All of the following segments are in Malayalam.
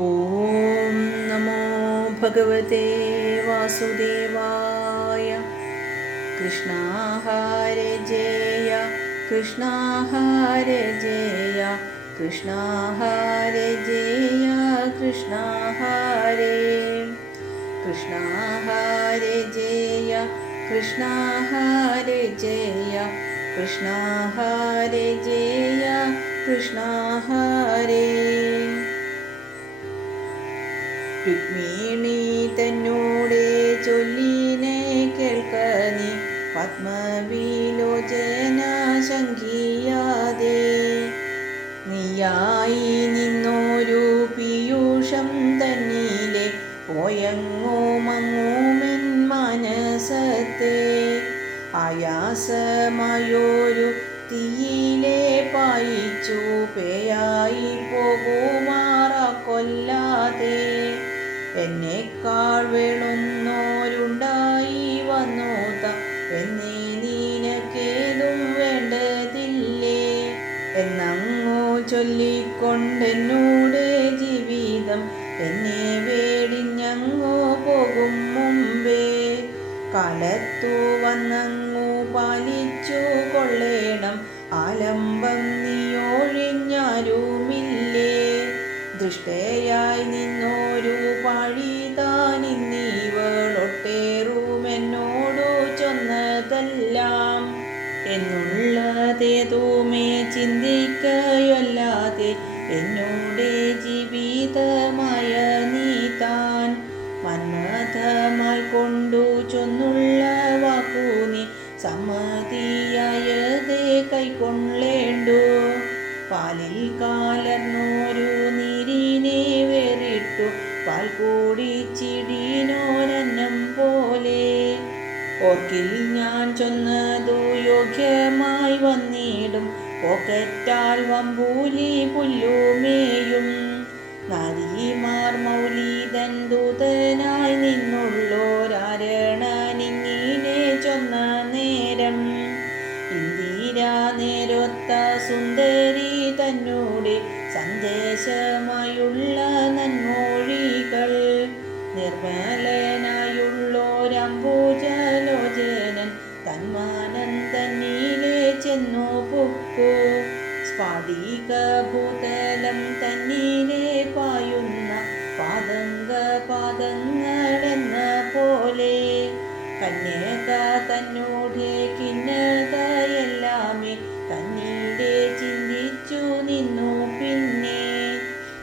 ഓം നമോ ഭഗവതേ വാസുദേവായ. കൃഷ്ണ ഹരേ ജയ കൃഷ്ണ ഹരേ ജയ കൃഷ്ണ ഹരേ ജയ കൃഷ്ണ ഹരേ കൃഷ്ണ ഹരേ ജയ കൃഷ്ണ ഹരേ ജയ കൃഷ്ണ ഹരേ ജയ കൃഷ്ണ ഹരേ. രുക്മിണി തന്നോടെ ചൊല്ലിനെ കേൾക്ക നീ പത്മവിലോചന ശങ്കിയാതെ. നീയായി നിന്നോരു പീയൂഷം തന്നിലെ പോയങ്ങോ മങ്ങോമെൻ മനസത്തെ. ആയാസമായൊരു തീയിലെ പായിച്ചു പേയായി പോകുമാറാ കൊല്ലാതെ. എന്നെക്കാൾ വേളുന്നോരുണ്ടായി വന്നു എന്നീ നിനക്കേതും വേണ്ടതില്ലേ എന്നങ്ങോ ചൊല്ലിക്കൊണ്ടെന്നോട് ജീവിതം എന്നെ വേടിഞ്ഞങ്ങോ പോകും മുമ്പേ. കാലത്തു വന്നങ്ങു പാലിച്ചു കൊള്ളേണം ആലംബം നീയൊഴിഞ്ഞാരുമില്ലേ. ദൃഷ്ടയായി നിന്നോരു പാഴിതാനിന്നീവളൊട്ടേറുമെന്നോടു ചൊന്നതെല്ലാം എന്നുള്ളതേതുമേ ചിന്തിക്കയല്ലാതെ എന്നോടെ ജീവിതമായ നീ താൻ. മന്മഥമായി കൊണ്ടു ചൊന്നുള്ള വാക്കു നീ സമ്മതിയായതേ കൈക്കൊള്ളേണ്ടു. പാലിൽ കാലർന്നോരു നീരിനെ വേറിട്ടു പാൽ കൂടിച്ചിടിനോരന്നം പോലെ. ഓർക്കിൽ ഞാൻ ചൊന്നതു യോഗ്യമായി വന്നിടും പോക്കറ്റാൽ വമ്പൂലി പുല്ലുമേയും. നാരിമാർ മൗലിതൻ ദൂതനായി നിന്നുള്ളോരാരണനിങ്ങിനെ ചൊന്ന നേരം. ഇന്ദിരാ നേരൊത്ത സുന്ദരി തന്നോടെ സന്ദേശമായുള്ള നന്മൊഴികൾ. നിർമ്മലനായുള്ളോരംബുജലോചനൻ തന്മാനൻ തന്നിലെ ചെന്നു പൊക്കു. സ്ഫടികഭൂതലം തന്നിലെ പായുന്ന പാദങ്ങളെന്ന പോലെ. കന്യക തന്നോടെ കിന്നതയെല്ലാമേ തന്നിലെ ചിന്തിച്ചു നിന്നു പിന്നെ.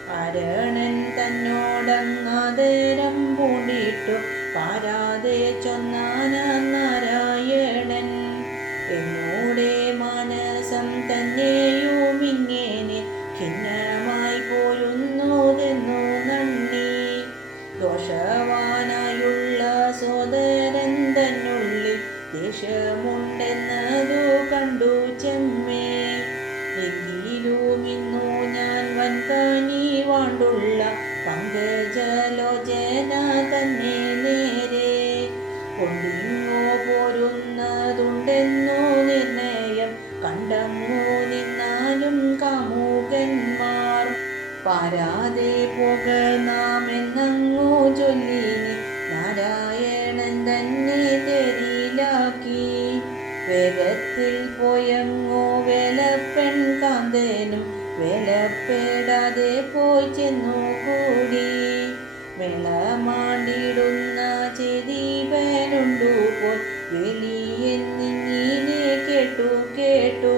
അരണൻ തന്നോടങ്ങാതരം പൂണ്ടിട്ടു പാരാതെ ചൊന്നാന നാരായണൻ. എന്നോടെ മാനസം തന്നെയുമിങ്ങനെ ഖിന്നമായി പോരുന്നതെന്നു നന്ദി. ദോഷവാനായുള്ള സോദരൻ തന്നുള്ളിൽ ദേഷ്യമുണ്ടെന്നതു കണ്ടു ചെമ്മേ. എങ്കിലും ഇന്നു ഞാൻ വൻകനി വാണ്ടുള്ള പങ്കജലോചന തന്നെ നേരെ കൊണ്ടിങ്ങോ പോരുന്നതുണ്ടെന്നു നിർണയം കണ്ടങ്ങോ നിന്നാലും കാമുകന്മാർ. പാരാതെ പോക നാം എന്നങ്ങോ ചൊല്ലിനി നാരായണൻ തന്നെ തെരിലാക്കി. വേഗത്തിൽ പോയങ്ങോ വേലപ്പെൺ കാന്തനും വേലപ്പെടാതെ പോയി ചെന്നു കൂടി. മേളമാണ്ടിടുന്ന ചെരീപനുണ്ടു പോൽ വെളിയെന്നിങ്ങനെ കേട്ടു കേട്ടു.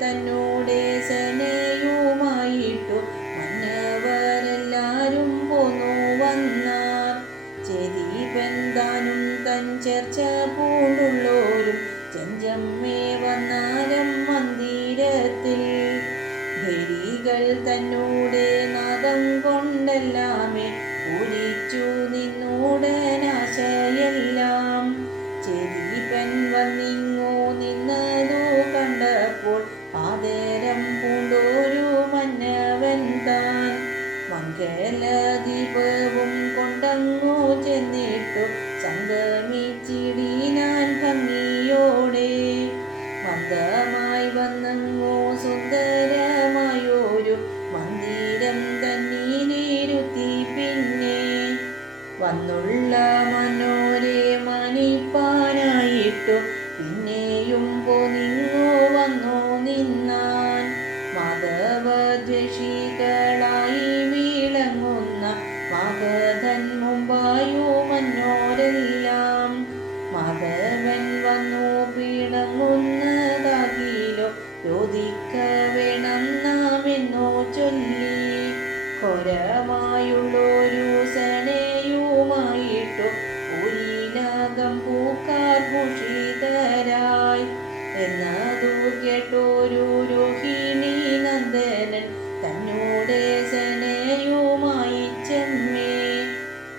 തന്നോടെ സേനയുമായിട്ടു മന്നവരെല്ലാരും പോന്നു വന്നാർ. ചെരീപൻ താനും തൻ ചേർച്ച പൂണ്ടുള്ളോരും ചെഞ്ചമ്മേ വന്നാരം മന്ദിരത്തിൽ. ഭരികൾ തന്നോടെ നാദം കൊണ്ടെല്ലാമേ പൂരിച്ചു നിന്നോടനാശയെല്ലാം. ചെരീപൻ വന്നിങ്ങോ നിന്നതു കണ്ടപ്പോൾ ആദരം പൂണ്ടോരു മന്നവൻ താൻ. മംഗലദീപവും കൊണ്ടങ്ങോ ചെന്നിട്ടു സംഗമിച്ചിടിനാൻ ഭംഗിയോടെ. മന്ദമായി വന്നങ്ങോ സുന്ദരമായോരു മന്ദിരം തൻ വന്നുള്ള മനോരെ മാനിപ്പാനായിട്ടു പിന്നെയും പോനിങ്ങോ വന്നു നിന്നാൻ. മാധവദ്വേഷികളായി വിളങ്ങുന്ന മഗധൻ മുമ്പായു മന്നോരെല്ലാം. മാധവൻ വന്നു പിണങ്ങുന്നതാകിലോ യോധിക്ക വേണം നാം എന്നോ ചൊല്ലി. ഘോരമായുള്ളൊരു സേനയുമായിട്ടു ഉരിലകം പൂക്കാർ ഭൂഷിതരായി എന്നതു കേട്ടൊരു രോഹിണി നന്ദനൻ തന്നോടെ സേനയുമായി ചെമ്മേ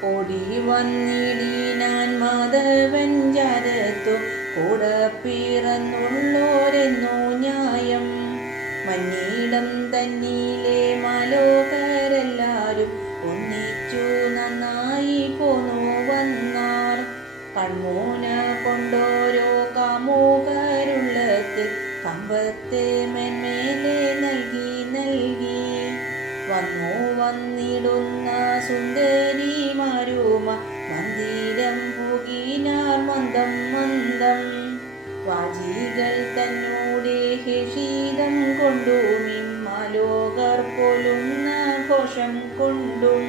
ഓടി വന്നിടിനാൻ മാധവൻ ചാരത്തു കൂടെ പിറന്നുള്ളോരെന്നോ ന്യായം. മഞ്ഞിടം തന്നിലെ മാലോകരെല്ലാരും ഒന്നിച്ചു നന്നായി പോന്നു വന്നാർ. കൺമൂന കൊണ്ടോരോ കാമുകരുള്ളത്തിൽ കമ്പത്തെ മേന്മേലെ നൽകി നൽകി. വന്നിടുന്ന സുന്ദരിമാരുമ മന്ദിരം പുകിനാർ മന്ദം മന്ദം. വാജികൾ തന്നോടെ ഹേഷിതം കൊണ്ടും ഇമ്മാലോകർ പോലുന്ന ഘോഷം കൊണ്ടും.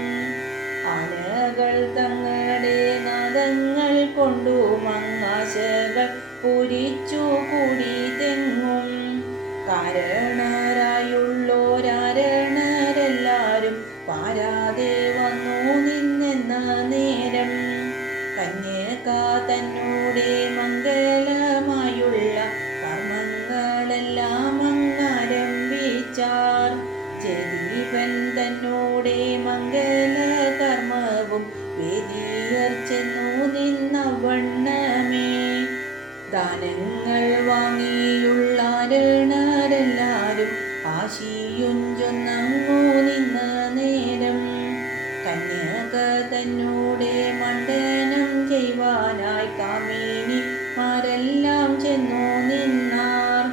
ആനകൾ തങ്ങളുടെ നാദങ്ങൾ കൊണ്ടും അങ്ങാശകൾ പൂരിച്ചു കൂടി തെങ്ങും. കാരണരായുള്ളോരാരണരെല്ലാരും പാരാതെ വന്നു നിന്നെന്ന നേരം. കന്യക തന്നോടെ മംഗലമായുള്ള കർമ്മങ്ങളെല്ലാം അങ്ങാരംഭിച്ചാർ. ജദീപൻ തന്നോടെ മംഗല കർമ്മവും വേദിയർ ചെന്നു നിന്നവണ്ണമേ. ദാനങ്ങൾ വാങ്ങിയുള്ളാരണരെല്ലാരും ആശിയുഞ്ചൊന്നങ്ങു നിന്ന നേരം. കന്യക തന്നോടെ മണ്ഡനം ചെയ്യുവാനായി കാമിനിമാരെല്ലാം ചെന്നു നിന്നാർ.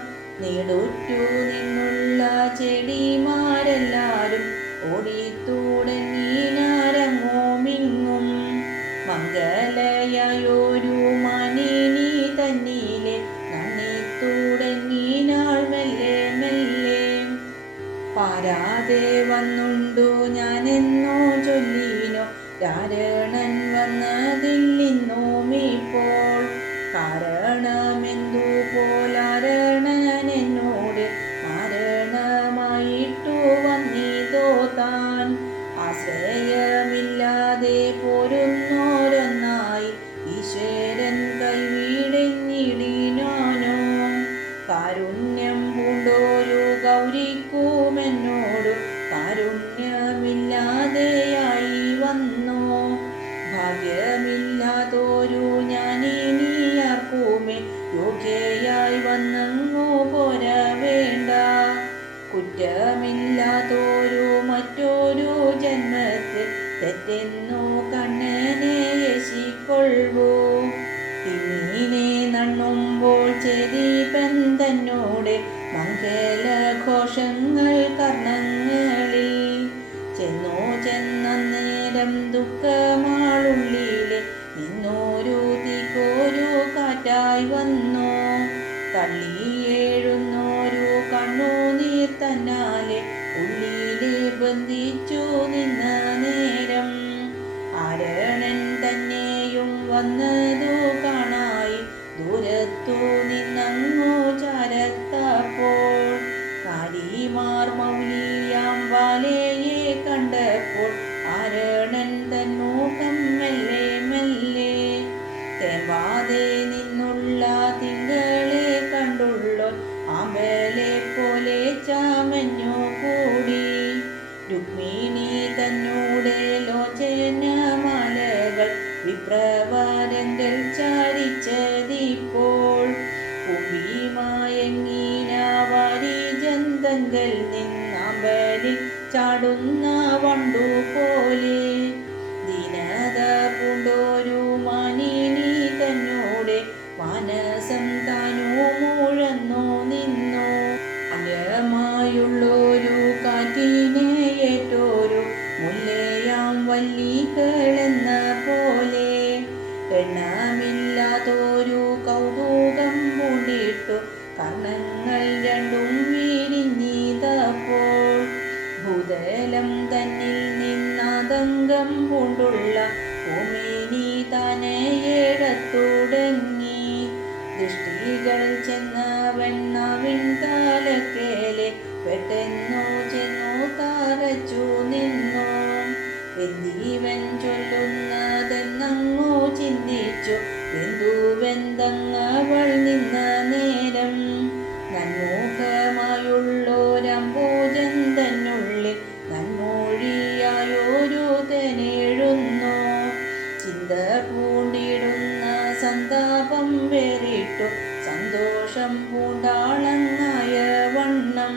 നീടുറ്റു നിന്നുള്ള ചെടിമാരെല്ലാരും ഓടിത്തുടങ്ങിനാരങ്ങോമിങ്ങും. മംഗലയായൊരു മാനിനി തന്നിലെ നന്ദിത്തുടങ്ങിനാൾ മെല്ലെ മെല്ലെ. പാരാതെ വന്നുണ്ടു ഞാനെന്നോ ചൊല്ലിനോ രാരണൻ വന്നതില്ലിന്നോമിപ്പോൾ. കാരണമെന്തു പോലാരണൻ എന്നോട് മാരണമായിട്ടു വന്നിതോ താൻ. ആശ്രയമില്ലാതെ പോരുന്നോരൊന്നായി ഈശ്വരൻ കൈവിടഞ്ഞിടിനാനോ. കാരുണ്യം പൂണ്ടോരു ഗൗരിക്കുമെന്നോടു കാരുണ്യമില്ലാതെയായി വന്നോ. ഭാഗ്യമില്ലാതൊരു ഞാനിനിയാർക്കുമേ യോഗ്യയായി വന്നങ്ങോ പോര വേണ്ട. കുറ്റമില്ലാതൊരു മറ്റൊരു ജന്മത്തിൽ തെറ്റെന്നു കണ്ണനെ യേശിക്കൊള്ളൂ. പിന്നീനെ നണ്ണുമ്പോൾ ചെരിപ്പൻ തന്നോടെ മംഗലഘോഷങ്ങൾ കർണങ്ങളിൽ ചെന്നോ. ചെന്നേരം ദുഃഖമാളുള്ളിലെ നിന്നോരു തീക്കോരു കാറ്റായി വന്നോ. തള്ളിയേഴുന്നോരു കണ്ണുനീർ തന്നാലെ ഉള്ളിലെ ബന്ധിച്ചു നിന്ന നേരം. ആരണൻ തന്നെയും വന്നതു കാണായി ദൂരത്തു നിന്നങ്ങോ ചാരത്തപ്പോൾ. കാരിമാർ മൗലിയാം വാലയെ കണ്ടപ്പോൾ ആരണൻ തന്നൂക്കം മെല്ലെ മെല്ലെ. തേമ്പാതെ നിന്നുള്ള തിങ്കളെ കണ്ടുള്ളോ ആമ്പലെ പോലെ ചാമഞ്ഞു കൂടി. രുക്മിണി തന്നോടെ ലോചനമാലകൾ വിപ്രവരങ്ങൾ ചാരിച്ചതിപ്പോൾ. കുമ്പിമയങ്ങിന വാരിജന്തങ്കൽ നിന്നാമ്പലിൽ ചാടുന്ന വണ്ടു പോലെ. ദീനത പൂണ്ടോരു മാനിനി തന്നോടെ മാനസം താനു മുഴന്നു നിന്നു. അലമായുള്ളൊരു കാറ്റിനെ ഏറ്റോരു മുല്ലയാം വല്ലികളെന്ന പോ എണ്ണമില്ലാതൊരു കൗതുകം പൂണ്ടിട്ടു കർണങ്ങൾ രണ്ടും വിരിഞ്ഞിതപ്പോൾ ഭൂതലം തന്നിൽ നിന്നാതങ്കം പൂണ്ടുള്ള ഭൂമിനി തനയെടത്തു തുടങ്ങി ദൃഷ്ടികൾ ചെന്നവൻ നാവിൻ തലക്കേലെ പെട്ടെന്നു ചെന്നു തറച്ചു നിന്നു. എന്തിവൻ ചൊല്ലുന്നതെന്നങ്ങു ചിന്തിച്ചു വെന്തുവെന്തങ്ങവൾ നിന്ന നേരം നന്മുഖമായുള്ളോരംബോജൻ തന്നുള്ളിൽ നന്മൊഴിയായൊരു തേനെഴുന്നു. ചിന്ത പൂണ്ടിടുന്ന സന്താപം വേറിട്ടു സന്തോഷം പൂണ്ടാളങ്ങായ വണ്ണം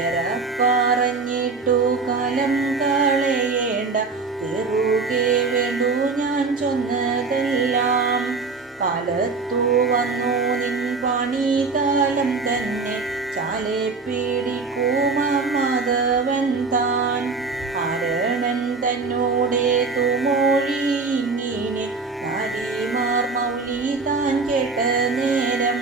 ഏറെ പറഞ്ഞിട്ടു കാലം കളയേണ്ട തീറുകെ വേണ്ടു ഞാൻ ചൊന്നതെല്ലാം. കാലത്തു വന്നു നിൻ പണിതാലം തന്നെ ചാലെ പിടിക്കുമ മാധവൻ താൻ. ആരണൻ തന്നോടെ തുമൊഴി ഇങ്ങനെ നാരിമാർ മൗലി താൻ കേട്ട നേരം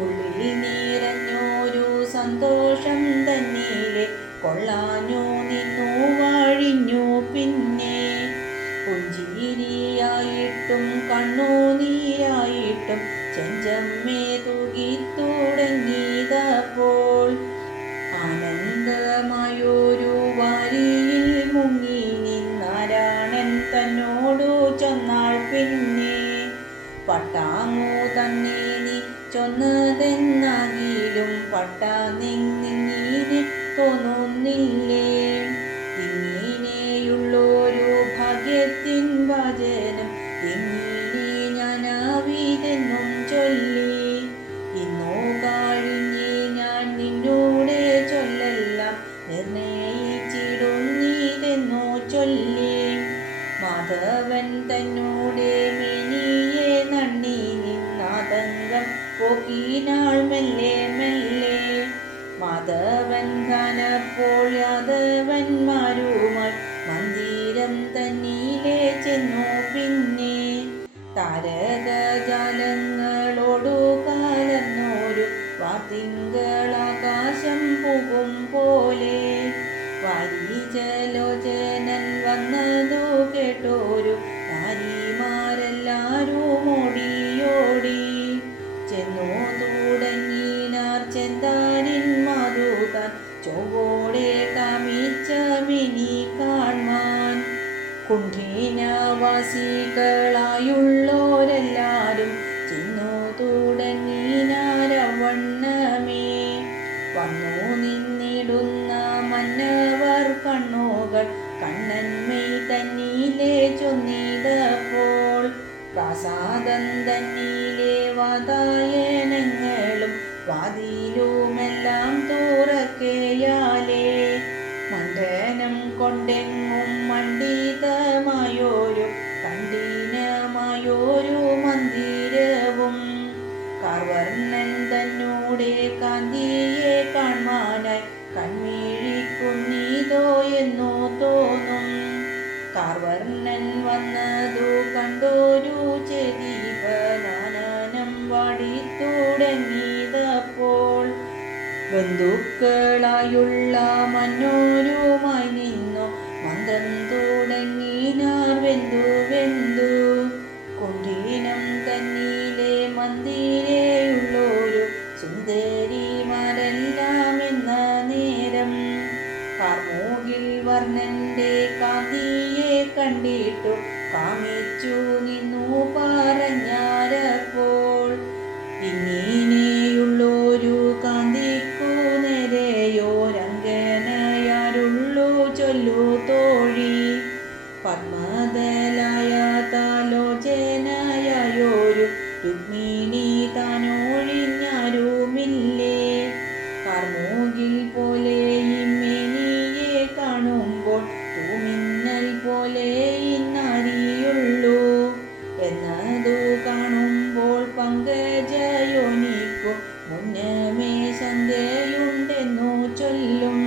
ഉള്ളിൽ നിറഞ്ഞൊരു സന്തോഷം തന്നിലെ കൊള്ളാഞ്ഞു നിന്നു വാഴിഞ്ഞു. പിന്നെ പുഞ്ചിരിയായിട്ടും കണ്ണുനീരായിട്ടും ചെഞ്ചമ്മേ തൂകി തുടങ്ങിയതപ്പോൾ ആനന്ദമായൊരു വാരിയിൽ മുങ്ങി നിന്നാരാണൻ തന്നോടു ചൊന്നാൾ. പിന്നെ പട്ടാങ്ങു തന്നെ നീ ചൊന്നതെന്നാകിലും പട്ടാന്നിങ്ങിനെ തോന്നുന്നില്ലേ? ഇങ്ങനെയുള്ളൊരു ഭാഗ്യത്തിൻ വചനം എങ്ങനെ ഞാനാവിതെന്നും ചൊല്ലി. ഇന്നു കഴിഞ്ഞ് ഞാൻ നിന്നോടെ ചൊല്ലെല്ലാം നിർണയിച്ചിടുന്നീതെന്നു ചൊല്ലി. മാധവൻ തന്നോടെ മിനിയെ നണ്ണി നിന്നാതങ്കം പോക്കിനാൾ മെല്ലെ മെല്ലെ. മാധവൻ ഘനപ്പോൾ യാദവന്മാരുമായി മന്ദിരം തന്നിലെ ചെന്നു. പിന്നെ താരകജാലങ്ങളോടു കലർന്നൊരു വാർത്തിങ്കളാകാശം പോകും പോലെ വാരിജലോചനൻ വന്നതു കേട്ടോരു നാരിമാരെല്ലാരും ഓടിയോടി ചെന്നു തുടങ്ങിനാർ ചെന്താനിൻ മധുതാൻ ചൊവ്വോടെ കാമിച്ച മിനി കാൺമാൻ. കുണ്ഠീനവാസികളായുള്ളോരെല്ലാരും ചെന്നു തുടങ്ങിനാരവണ്ണമേ. വന്നു നിന്നിടുന്ന മന്നവർ കണ്ണുകൾ കണ്ണന്മൈ തന്നിലെ ചൊന്നിതപ്പോൾ പ്രാസാദം തന്നിലെ വാതായനങ്ങളും വാതിലുമെല്ലാം തുറക്കയാലേ മണ്ഡനം കൊണ്ടെങ്ങും മണ്ഡിതമായൊരു കണ്ഠീനമായൊരു മന്ദിരവും കാർവർണ്ണൻ തന്നോടെ കാന്തിയെ കാൺമാനായി കൺമിഴിക്കുന്നീതോ എന്നു തോന്നും. കാർവർണ്ണൻ വന്നതു കണ്ടോരു ചെതീപനാനനം വാടിത്തുടങ്ങിയതപ്പോൾ ബന്ധുക്കളായുള്ള മന്നോരുമായി നിന്നു മന്ത്രം തുടങ്ങിനാർ വെന്തു വെന്തു. കുണ്ഠീനം തന്നിലെ മന്ദിരയുള്ളൊരു സുന്ദരിമാരെല്ലാം എന്ന നേരം കാർമൂകിൽ വർണ്ണന്റെ കാന്തിയെ കണ്ടിട്ടു കാമിച്ചു നിന്നു പറഞ്ഞാരപ്പോൾ ഇങ്ങനെയുള്ളൊരു കാന്തിക്കു നേരെയോരങ്കനയാരുള്ളു ചൊല്ലു തോഴി. പത്മദലായ താലോചനയായൊരു രുക്മിണി താനൊഴിഞ്ഞാരുമില്ലേ? കാർമൂകിൽ പോലെ ഇമ്മിനിയെ കാണുമ്പോൾ തൂമിന്നൽ പോലെ ഇന്നാരിയുള്ളൂ എന്നതു കാണുമ്പോൾ പങ്കജയോനിക്കു മുന്നമേ ശങ്കയുണ്ടെന്നു ചൊല്ലും.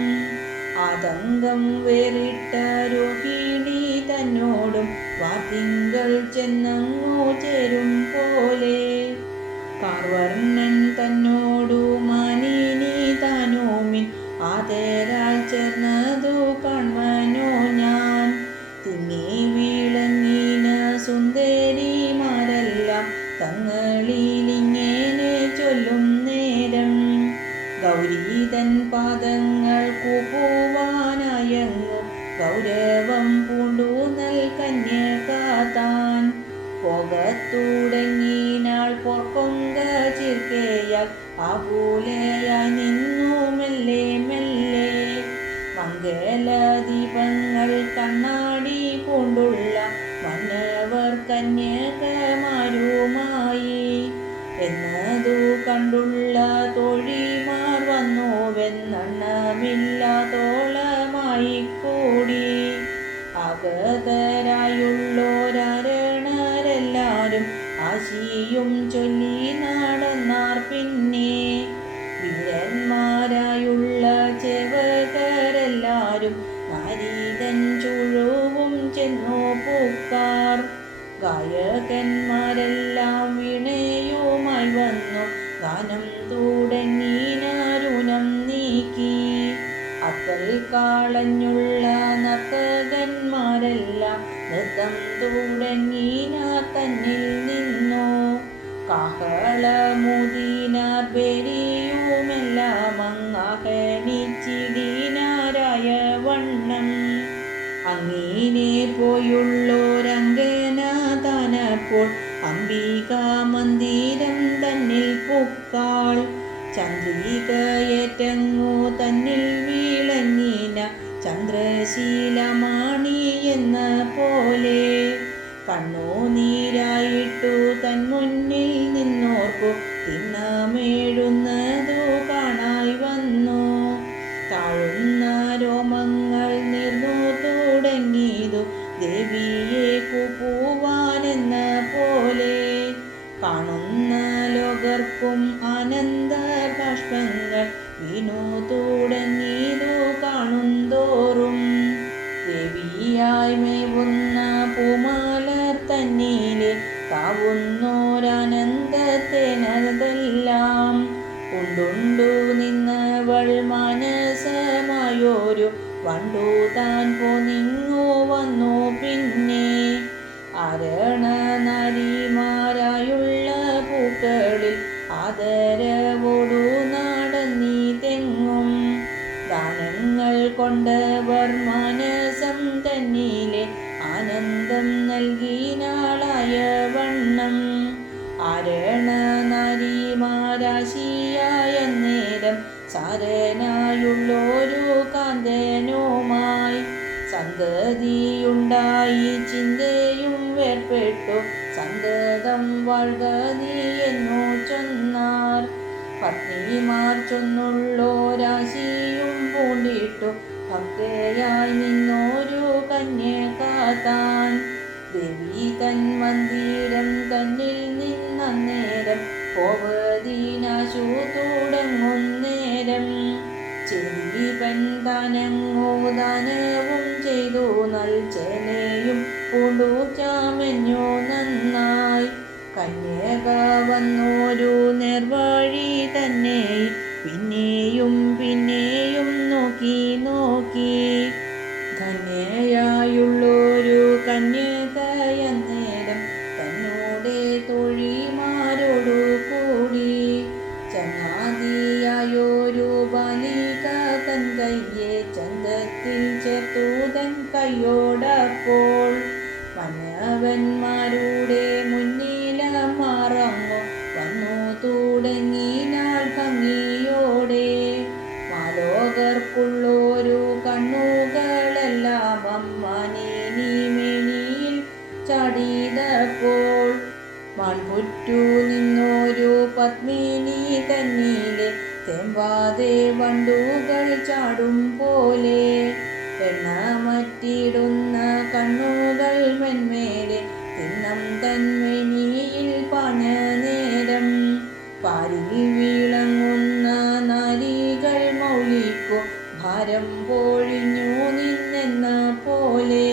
ആതങ്കം വേറിട്ട രോഹിണി തന്നോടും വാർത്തിങ്കൾ ചെന്നങ്ങു ചേരും പോലെ. കാർവർണ്ണൻ തന്നോടു മാനിനി താനുമിൻ ആതേരാൽ ചേർന്നതു കാൺമനോ ഞാൻ. തിങ്ങി വീളങ്ങിന സുന്ദരിമാരെല്ലാം തങ്ങളിലിങ്ങനെ ചൊല്ലും നേരം. ഗൗരീതൻ പാദങ്ങൾ കൂപ്പുവാനായങ്ങു ഗൗരവം പൂണ്ടു കന്യകാതാൻ. പോകത്തുടങ്ങിനാൾ പോർക്കൊങ്ക ചിർക്കയാൽ ആകുലയായി നിന്നു മെല്ലെ മെല്ലെ. മംഗലദീപങ്ങൾ കണ്ണാടി പൂണ്ടുള്ള മന്നവർ കന്യകമാരുമായി എന്നതു കണ്ടുള്ള തോഴിമാർ വന്നുവെന്നെണ്ണമില്ലാതോളമായി കൂടി. ആഗതരായുള്ളോരാരണരെല്ലാരും ആശിയും ചൊല്ലി നടന്നാർ പിന്നെ. വീരന്മാരായുള്ള ചേവകരെല്ലാരും നാരീതൻ ചുഴുവും ചെന്നു പൂക്കാർ. ഗായകന്മാരെല്ലാം വീണയുമായി വന്നു ഗാനം തുടങ്ങിനാരുനം നീക്കി. അക്കൽ കാളഞ്ഞുള്ള നർത്തകന്മാരെല്ലാം നൃത്തം തുടങ്ങിനാർ തന്നിൽ നിന്നു. കാഹളമുദീനാർ ബലിയുമെല്ലാം അങ്ങാഹനിച്ചിടീനാരായ വണ്ണം. അങ്ങീനെ പോയുള്ളോരങ്കനാഥാനപ്പോൾ അംബികാ മന്ദിരം തന്നിൽ പുക്കാൾ. ചന്ദ്രികയേറ്റങ്ങു തന്നിൽ വീളങ്ങിന ചന്ദ്രശീലമാണി എന്ന പോലെ. കണ്ണുനീരായിട്ടു തൻ മുന്നിൽ നിന്നോർക്കു തിണ്ണമേഴുന്നതു കാണായി വന്നു. താഴുന്ന രോമങ്ങൾ നീർന്നു തുടങ്ങിയതു ദേവിയെ കൂപ്പുവാനെന്ന പോലെ. കാണുന്ന ലോകർക്കും ആനന്ദ ബാഷ്പങ്ങൾ വീണു തുടങ്ങിയതു കാണുന്തോറും. ദേവിയായി മേവുന്ന പൂമാലർ തന്നിലെ താവുന്നോരാനന്ദത്തേനതെല്ലാം. ഉണ്ടുണ്ടു നിന്നവൾ മാനസമായൊരു വണ്ടു താൻ പോന്നിങ്ങു വന്നു പിന്നെ. ആരണ നാരിമാരായുള്ള പൂക്കളിൽ ആദരവോടു നടന്നീ തെങ്ങും. ദാനങ്ങൾ കൊണ്ടവർ മാനസം തന്നിലെ ആനന്ദം നൽകിനാളായ വണ്ണം. ആരണ നാരിമാരാശിയായ നേരം സാരനായുള്ളൊരു കാന്തനുമായി സന്തതിയുണ്ടായി ചിന്തയും വേർപെട്ടു സന്തതം വാഴ്ക നീ എന്നു ചൊന്നാർ. പത്നിമാർ ചൊന്നുള്ളോരാശിയും പൂണ്ടിട്ടു ഭക്തയായി നിന്നോരു കന്യകാതാൻ. ദേവി തൻ മന്ദിരം തന്നിൽ നിന്നേരം പോവതിനാശു തുടങ്ങുന്നേരം. ചെറിയവൻ താനങ്ങോ ദാനവും ചെയ്തു നൽചേനയും പൂണ്ടു ചാമഞ്ഞു നന്നായി. കന്യക വന്നോരു നേർവഴി തന്നെ പിന്നെയും പിന്നെയും നോക്കി നോക്കി. ധന്യയായുള്ളൊരു കന്യകയന്നേരം തന്നോടെ തോഴിമാരോടു കൂടി. ചങ്ങാതിയായൊരു ബാലിക തൻ കയ്യെ ചന്തത്തിൽ ചേർത്തു തൻ കയ്യോടപ്പോൾ. മന്നവന്മാരുടെ മുന്നിലമാറങ്ങു വന്നു തുടങ്ങിനാൾ ഭംഗിയോടെ. മാലോകർക്കുള്ളൊരു കണ്ണുകളെല്ലാം അമ്മാനിനി മേനിയിൽ ചാടിയതപ്പോൾ. മാൺപുറ്റു നിന്നോരു പത്മിനി തന്നിലെ തെമ്പാതെ വണ്ടുകൾ ചാടും പോലെ. എണ്ണമറ്റിടുന്ന കണ്ണുകൾ മെന്മേലെ തിന്നം തന്മേനിയിൽ പാഞ്ഞ നേരം. പാരിൽ വിളങ്ങുന്ന നാരികൾ മൗലിക്കു ഭാരം പൊഴിഞ്ഞു നിന്നെന്ന പോലെ.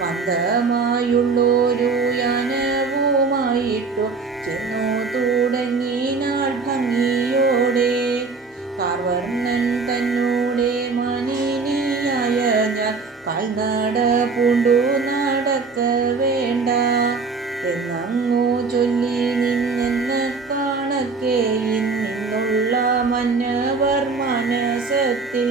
മന്ദമായുള്ള തന്നേനായുള്ളൊരു യാനവുമായിട്ടു ചെന്നു തുടങ്ങിനാൾ ഭംഗിയോടെ. കാർവർണ്ണൻ തന്നോടെ മാനിനിയായ ഞാൻ കാൽനട പൂണ്ടു നടക്ക വേണ്ട എന്നങ്ങു ചൊല്ലി നിന്നെന്ന കണക്കെ ഇന്നുള്ള മന്നവർ മനസത്തിൽ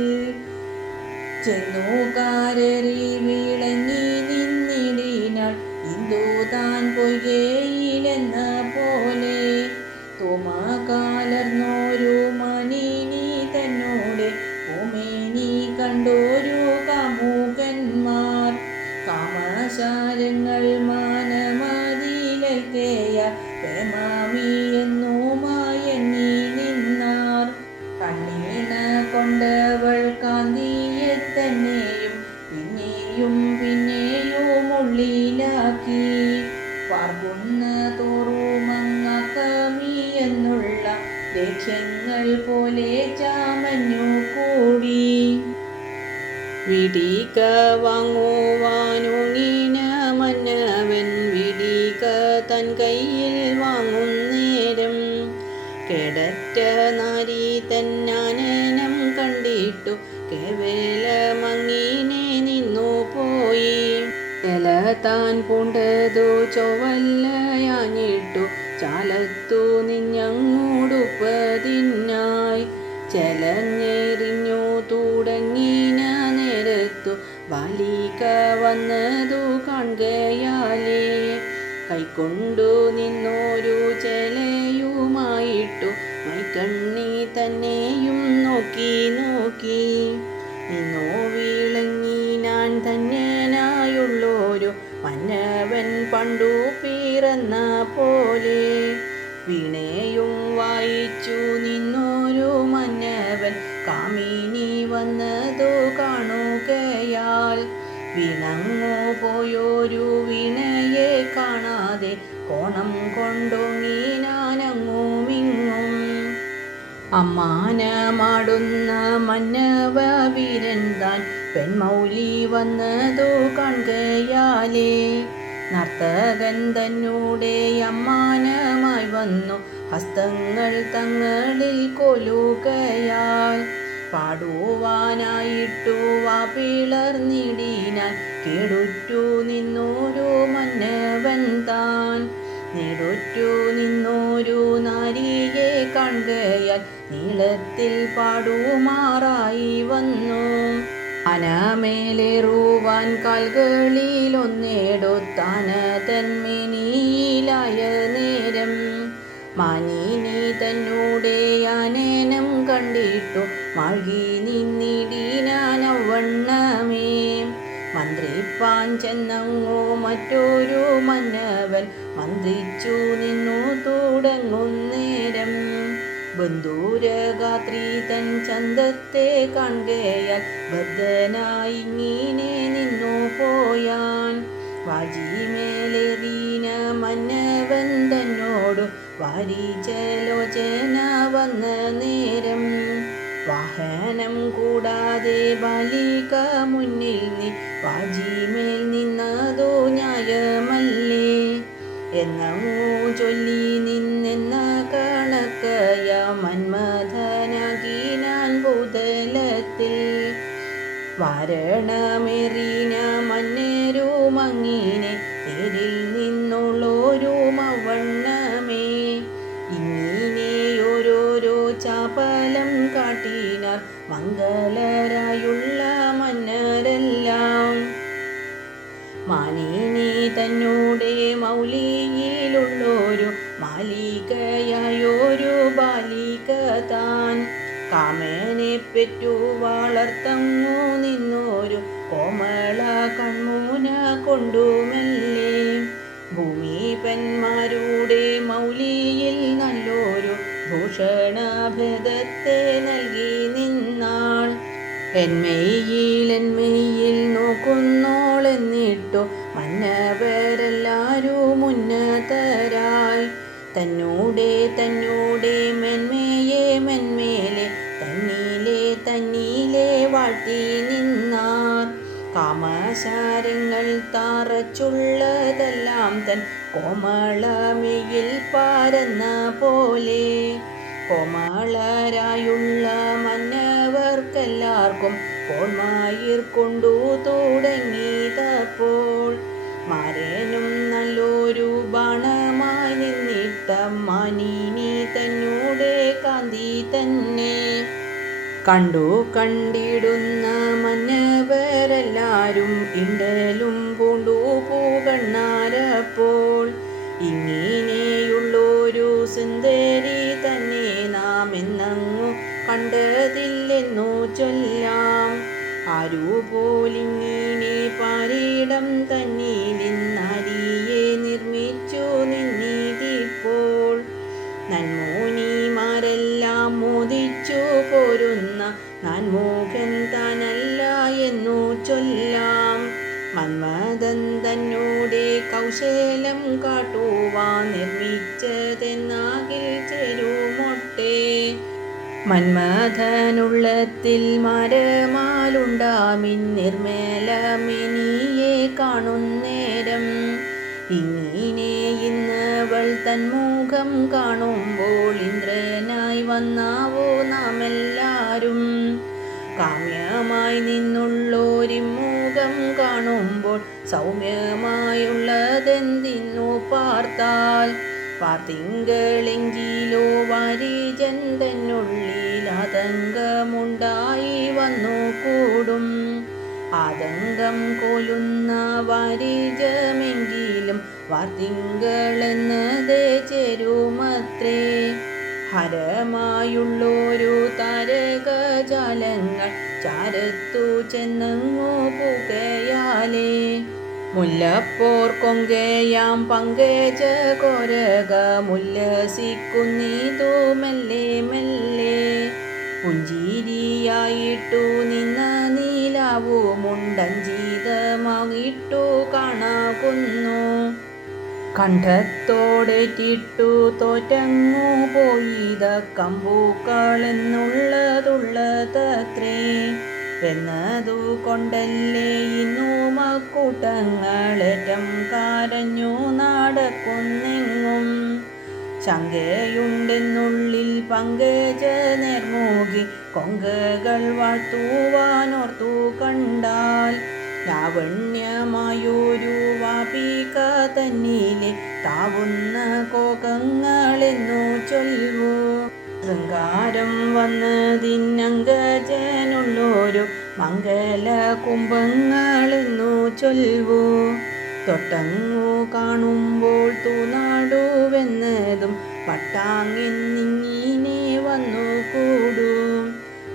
ചെന്നു കാരറി വിളങ്ങി നിന്നിടിനാൾ ഇന്ദു താൻ പൊയ്കയിലെന്ന പോലെ. തോമ കാലർന്നോരു മാനിനി തന്നോടെ ഭൂമേനി കണ്ടോരു കാമുകന്മാർ കാമശാരങ്ങൾ മാനമതിലേക്കെയ പ്രേമാമി എന്നു മയങ്ങി നിന്നാർ. കണ്ണീണ കൊണ്ടവൾ കാന്തിയെ തന്നെയും പിന്നെയും പിന്നെയും ഉള്ളിലാക്കി. പാർക്കുന്ന തോറുമങ്ങാക്കമി എന്നുള്ള ലേഖ്യങ്ങൾ പോലെ ചാമഞ്ഞു കൂടി. വിടിക വാങ്ങുവാനൊങ്ങിന മന്നവൻ വിടിക തൻ കയ്യിൽ വാങ്ങുന്നേരം കേടറ്റ നാരി തന്നാനനം കണ്ടിട്ടു കേവലമങ്ങിനെ നിന്നു പോയി. ചെല താൻ പൂണ്ടതു ചൊവ്വല്ലയാഞ്ഞിട്ടു ചാലത്തു നിഞ്ഞങ്ങോടുപ്പതിനായി ചെലഞ്ഞെറിഞ്ഞു തുടങ്ങിന നേരത്തു ബാലിക വന്നതു കാണുകയാലേ കൈക്കൊണ്ടു നിന്നോരു ചെലയുമായിട്ടു മൈക്കണ്ണി തന്നെയും നോക്കി നോക്കി നിന്നോ വിളങ്ങി ഞാൻ തന്നെനായുള്ളൊരു മന്നവൻ പണ്ടു പിറന്ന പോലെ. വീണയും വായിച്ചു നിന്നൊരു മന്നവൻ കാമിനി വന്നതു കാണുകയാൽ വിണങ്ങു പോയൊരു വീണയെ കാണാതെ കോണം കൊണ്ടൊങ്ങി ഞാനങ്ങുമിങ്ങും. അമ്മാനമാടുന്ന മന്നവ വീരൻ താൻ പെൺമൗലി വന്നതു കാണുകയാലേ നർത്തകൻ തന്നൂടെ അമ്മാനമായി വന്നു ഹസ്തങ്ങൾ തങ്ങളിൽ കൊലുകയാൽ. പാടുവാനായിട്ടു വാപിളർന്നിടിനാൻ കേടുറ്റു നിന്നോരു മന്നവൻ താൻ. നെടുറ്റു നിന്നോരു നാരിയെ കാണുകയാൽ നീളത്തിൽ പാടുമാറായി വന്നു. ആനമേലേറുവാൻ കാൽകളിലൊന്നെടുത്താന തന്മേനിയിലായ നേരം മാനിനി തന്നൂടെ ആനനം കണ്ടിട്ടു മഴി നിന്നിടിനാനവണ്ണമേ. മന്ത്രിപ്പാൻ ചെന്നങ്ങു മറ്റൊരു മന്നവൻ മന്ത്രിച്ചു നിന്നു തുടങ്ങുന്നേരം ബന്ധൂരഗാത്രി തൻ ചന്തത്തെ കാണുകയാൽ ബദ്ധനായിങ്ങനെ നിന്നു പോയാൻ. വാജിമേലേറിന മന്നവൻ തന്നോടു വാരിചലോചന വന്ന നേരം വാഹനം കൂടാതെ ബാലിക മുന്നിൽ നീ വാജിമേൽ നിന്നതോ ന്യായമല്ലേ എന്നങ്ങു ചൊല്ലി നിന്നെന്ന കണക്കയ മന്മഥനാകി ഞാൻ ഭൂതലത്തിൽ. വാരണമേറിന മന്നരുമങ്ങിനെ തേരിൽ നിന്നുള്ളൊരു മവണ്ണമേ ഇങ്ങനെ ഓരോരോ ചാപലം കാട്ടിനാർ മംഗളരായുള്ള മന്നരെല്ലാം. മാനിനി തന്നോടെ മൗലിയിലുള്ളൊരു മാലികയായൊരു ബാലിക താൻ കാമനെ പെറ്റു വളർത്തങ്ങു നിന്നോരു കോമള കൺമൂന കൊണ്ടുമല്ലേ ഭൂമിപന്മാരുടെ മൗലിയിൽ നല്ലൊരു ഭൂഷണഭേദത്തെ നൽകി നിന്നാൾ. എന്മയിൽ നോക്കുന്നോളെന്നിട്ടു മന്നവരെല്ലാരും ഉന്നതരായി തന്നൂടെ മെന്മയെ മെന്മേലെ തന്നീലെ വാഴ്ത്തി നിന്നാർ. കാമ കർണശാരങ്ങൾ താറച്ചുള്ളതെല്ലാം തൻ കോമളമിയിൽ പരന്ന പോലെ കോമളരായുള്ള മന്നവർക്കെല്ലാവർക്കും കോൾമയിർ കൊണ്ടു തുടങ്ങിയതപ്പോൾ മാരനും നല്ലൊരു ബാണമായി നിന്നിട്ട മാനിനി തന്നൂടെ കാന്തി തന്നെ കണ്ടിടുന്ന മന്നവരെല്ലാരും ഇണ്ടലും പൂണ്ടു പൂകണ്ണാരപ്പോൾ ഇങ്ങനെയുള്ളൊരു സുന്ദരി തന്നെ നാം എന്നങ്ങു കണ്ടതില്ലെന്നു ചൊല്ലാം. ആരുപോലിങ്ങനെ പാരിടം തന്നിലിന്നരിയെ നിർമ്മിച്ചു നിന്നിതിപ്പോൾ നന്മൂനിമാരെല്ലാം മോദിച്ചു പോരുന്ന നാൻമൂഖൻ താനല്ല എന്നു ചൊല്ലാം. മന്മഥൻ തന്നോടെ കൗശലം കാട്ടുവാൻ നിർമ്മിച്ചതെന്നാകിൽ ചെരുമൊട്ടെ മന്മഥനുള്ളത്തിൽ മരമാലുണ്ടാമിൻ നിർമ്മലമിനിയെ കാണുന്നേരം ഇങ്ങനെ ഇന്നവൾ തന്മുഖം കാണുമ്പോൾ ഇന്ദ്രനായി വന്നാവോ നാം എല്ലാരും. കാമ്യമായി നിന്നുള്ളോരിമുഖം കാണുമ്പോൾ സൗമ്യമായുള്ളതെന്തിന്നു പാർത്താൽ പാർത്തിങ്കളെങ്കിലോ വാരിജൻ തന്നുള്ളിൽ ആതങ്കമുണ്ടായി വന്നു കൂടും. ആതങ്കം കൊല്ലുന്ന വാരിജമെങ്കിലും വാർത്തിങ്കളെന്നതേ ചേരുമത്രേ. ഹരമായുള്ളൊരു താരകജാലങ്ങൾ ചാരത്തു ചെന്നങ്ങു പുകയാലേ മുല്ലപ്പോർ കൊങ്കയാം പങ്കജ കോരക മുല്ലസിക്കുന്നിതു മെല്ലെ മെല്ലെ പുഞ്ചിരിയായിട്ടു നിന്ന നീലാവു മുണ്ടഞ്ചീതമായിട്ടു കാണാകുന്നു. കണ്ഠത്തോടേറ്റിട്ടു തോറ്റങ്ങു പോയിത കമ്പൂക്കളെന്നുള്ളതുള്ളതത്രേ എന്നതു കൊണ്ടല്ലേ ഇന്നു മക്കൂട്ടങ്ങളേറ്റം കരഞ്ഞു നടക്കുന്നെങ്ങും. ശങ്കയുണ്ടെന്നുള്ളിൽ പങ്കജ നേർമുഖി കൊങ്കകൾ വാഴ്ത്തുവാനോർത്തു കണ്ടാൽ ലാവണ്യമായൊരു വാപിക തന്നിലെ താവുന്ന കോകങ്ങളെന്നു ചൊൽവു. ശൃംഗാരം വന്നതിനങ്കജനുള്ളൊരു മംഗല കുംഭങ്ങളെന്നു ചൊൽവു. തൊട്ടങ്ങു കാണുമ്പോൾ തൂനാടുവെന്നതും പട്ടാങ്ങിന്നിങ്ങനെ വന്നു കൂടും.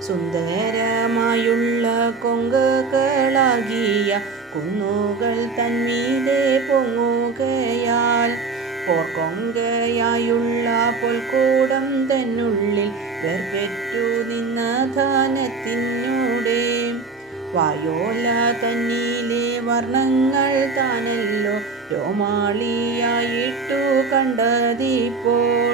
സുന്ദരമായുള്ള കൊങ്കകളാകിയ കുന്നുകൾ തന്മീതെ പൊങ്ങുകയാൽ പോർക്കൊങ്കയായുള്ള പൊൽക്കൂടം തന്നുള്ളിൽ വേർപെറ്റു നിന്ന ധാനത്തിനൂടെ വായോല തന്നിലെ വർണ്ണങ്ങൾ താനല്ലോ രോമാളിയായിട്ടു കണ്ടതിപ്പോൾ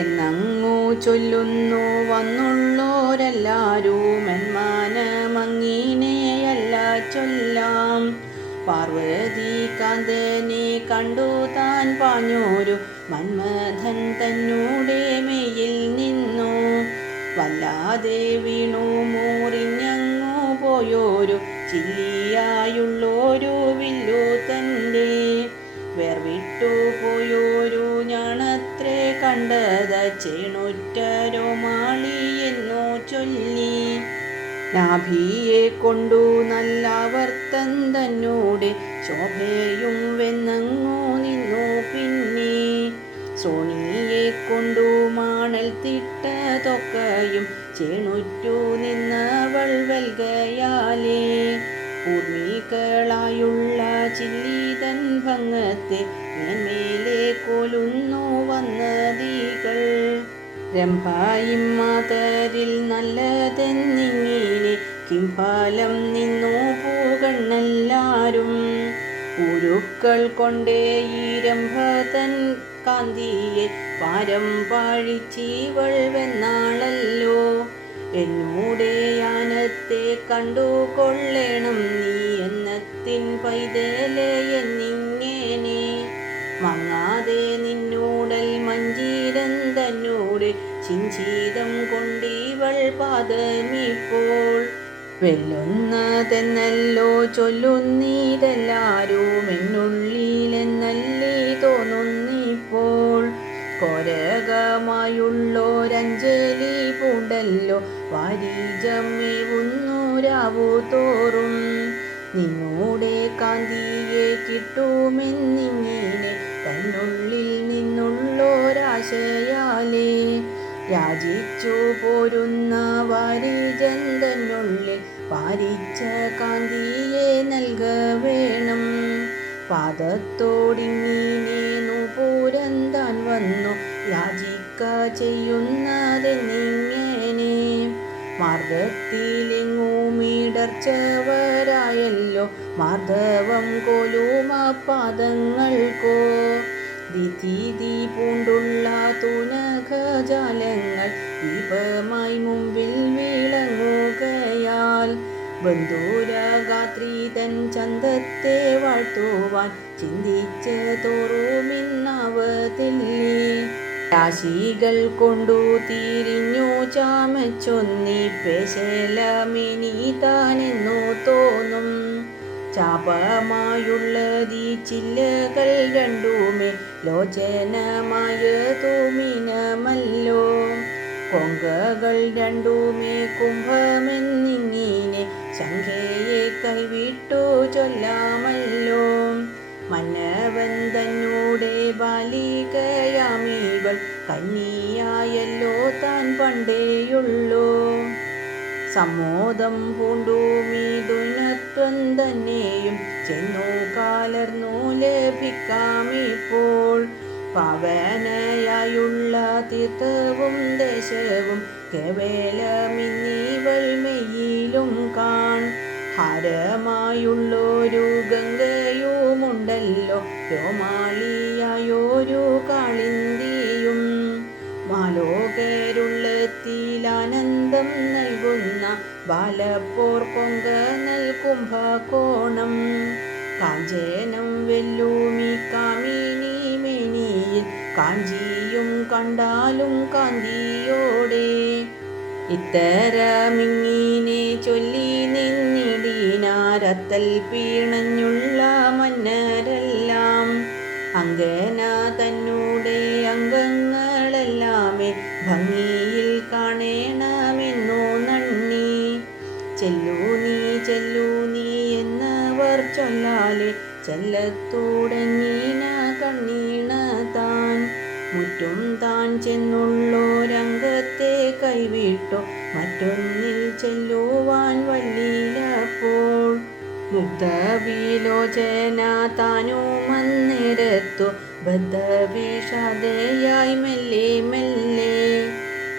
എന്നങ്ങു ചൊല്ലുന്നു വന്നുള്ളോരെല്ലാരും എന്മാനമങ്ങിനെയല്ല ചൊല്ലാം. പാർവതി കാന്തനെ കണ്ടു താൻ പാഞ്ഞോരു മന്മഥൻ തന്നൂടെ മെയ്യിൽ നിന്നു വല്ലാതെ വീണു മൂറിഞ്ഞങ്ങു പോയോരു ചില്ലിയായുള്ളൊരു വില്ലു തൻ്റെ വേർവിട്ടു പോയോരു ഞാണത്രേ കണ്ടത് ചേണുറ്റ രോമാളി എന്നു ചൊല്ലി. നാഭിയെ കൊണ്ടു നല്ല വർത്തൻ തന്നൂടെ ശോഭയും വെന്നങ്ങു നിന്നു പിന്നെ സോണിയെ കൊണ്ടു മാണൽ തിട്ടതൊക്കെയും ചേണുറ്റു നിന്നവൾ വെൽകയാലേ ഊർമികളായുള്ള ചില്ലിതൻ ഭംഗത്തെ മേന്മേലെ കൊലുന്നു വന്നതികൾ. രംഭായിമാതരിൽ നല്ലതെന്നിങ്ങനെ കിംഫലം നിന്നു പൂകണ്ണെല്ലാരും. ഉരുക്കൾ കൊണ്ടേ ഈ രംഭതൻ കാന്തിയെ പാരം പാഴിച്ചീവൾ വെന്നാളല്ലോ. എന്നൂടെ യാനത്തെ കണ്ടു കൊള്ളേണം നീ എന്ന മാനത്തിൻ പൈതലേ എന്നിങ്ങനെ മങ്ങാതെ നിന്നൂടൽ മഞ്ചീരൻ തന്നൂടെ ചിഞ്ചീതം കൊണ്ടിവൾ പാദമിപ്പോൾ വെല്ലുന്നതെന്നല്ലോ ചൊല്ലുന്നീരെല്ലാരും എന്നുള്ളിലെന്നല്ലേ തോന്നുന്നിപ്പോൾ കൊരകമായുള്ളോരഞ്ജലി പൂണ്ടല്ലോ വാരിജമ്മേവുന്നൂരാവു തോറും നിന്നൂടെ കാന്തിയെ കിട്ടുമെന്നിങ്ങനെ തന്നുള്ളിൽ നിന്നുള്ളോരാശയാലേ യാചിച്ചു പോരുന്ന വാരിജൻ തന്നുള്ളിൽ പാരിച്ച കാന്തിയെ നൽക വേണം പാദത്തോടിങ്ങനെ നൂപൂരം താൻ വന്നു യാചിക്ക ചെയ്യുന്നതെന്നിങ്ങനെ മാർഗത്തിലെങ്ങുമിടർച്ചവരായല്ലോ മാർദ്ദവം കോലുമ പാദങ്ങൾക്കോ ദിതി പൂണ്ടുള്ള തുനഖജാലങ്ങൾ ദീപമായി മുമ്പിൽ വിളങ്ങുകയാൽ ബന്ധുരഗാത്രി തൻ ചന്തത്തെ വാഴ്ത്തുവാൻ ചിന്തിച്ച് തോറുമിന്നാവതില്ലേ രാശികൾ കൊണ്ടു തിരിഞ്ഞു ചാമച്ചൊന്നി പേശലമിനി താനെന്നു തോന്നും ചാപമായുള്ളതീ ചില്ലകൾ രണ്ടുമേ ലോചനമായതുമിനമല്ലോ കൊങ്കകൾ രണ്ടുമേ കുംഭമെന്നിങ്ങനെ ശങ്കയെ കൈവിട്ടു ചൊല്ലാമല്ലോ മന്നവൻ തന്നൂടെ ബാലികയാമികൾ കന്യായല്ലോ താൻ പണ്ടേയുള്ളൂ സമ്മോദം പൂണ്ടു മീതുനത്വം തന്നെയും ചെന്നു കാലർന്നു ലഭിക്കാമിപ്പോൾ പാവനയായുള്ള തീർത്ഥവും ദേശവും കേവലമിന്നീവൾ മെയ്യിലും കാൺ ഹാരമായുള്ളൊരു ഗംഗയുമുണ്ടല്ലോ രോമാളിയായൊരു കാളിന്തിയും മാലോകരുള്ളത്തിലാനന്ദം നൽകുന്ന ബാലപ്പോർ പൊങ്ക നൽകുംഭകോണം കാഞ്ചനം വെല്ലുമി കാമിനി മേനിയിൽ കാഞ്ചിയും കണ്ടാലും കാന്തിയോടെ ഇത്തരമിങ്ങിനെ ചൊല്ലി നിന്നിടീനാരത്തൽ പീണഞ്ഞുള്ള മന്നരെല്ലാം അങ്കന തന്നൂടെ അംഗങ്ങളെല്ലാമേ ഭംഗിയിൽ കാണേണമെന്നു നന്ദി ചെല്ലു നീ എന്നവർ ചൊല്ലാലെ ചെല്ലത്തൂടങ്ങീന കണ്ണീണ താൻ മുറ്റും താൻ ചെന്നുള്ളോരംഗത്തെ കൈവിട്ടു മറ്റൊന്നിൽ ചെല്ലുവാൻ വള്ളിയിലപ്പോൾ മുഗ്ധവിലോചന താനുമന്നേരത്തു ബദ്ധവിഷാദയായി മെല്ലെ മെല്ലെ